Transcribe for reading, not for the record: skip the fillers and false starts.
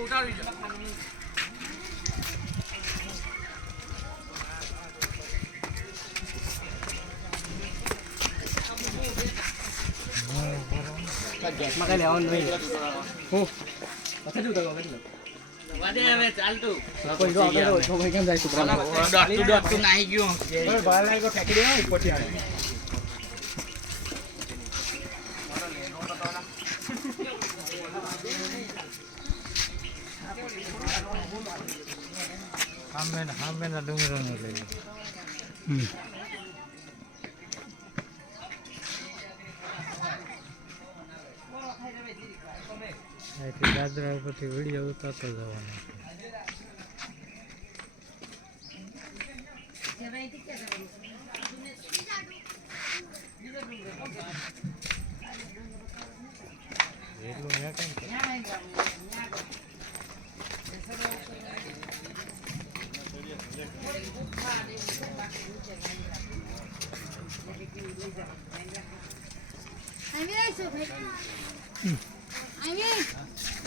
ઉતારી છે ગેસમાં કઈ લેવાનું નહીં હું પછી જુઓ તો વાદે હવે ચાલતું કોઈ જો આગળ તો ભાઈ કેમ જાય સુપરા ડોટ નાઈ ગયો બરાબર બહાર લાગી ગયો ફેંકી દેવા ઉપરથી આવે હામેના ડુંગરોને લઈ અહીંથી દાદરા ઉપરથી વિડીયો ઉતારતો જવાનો એટલું મેં કેમ I mean.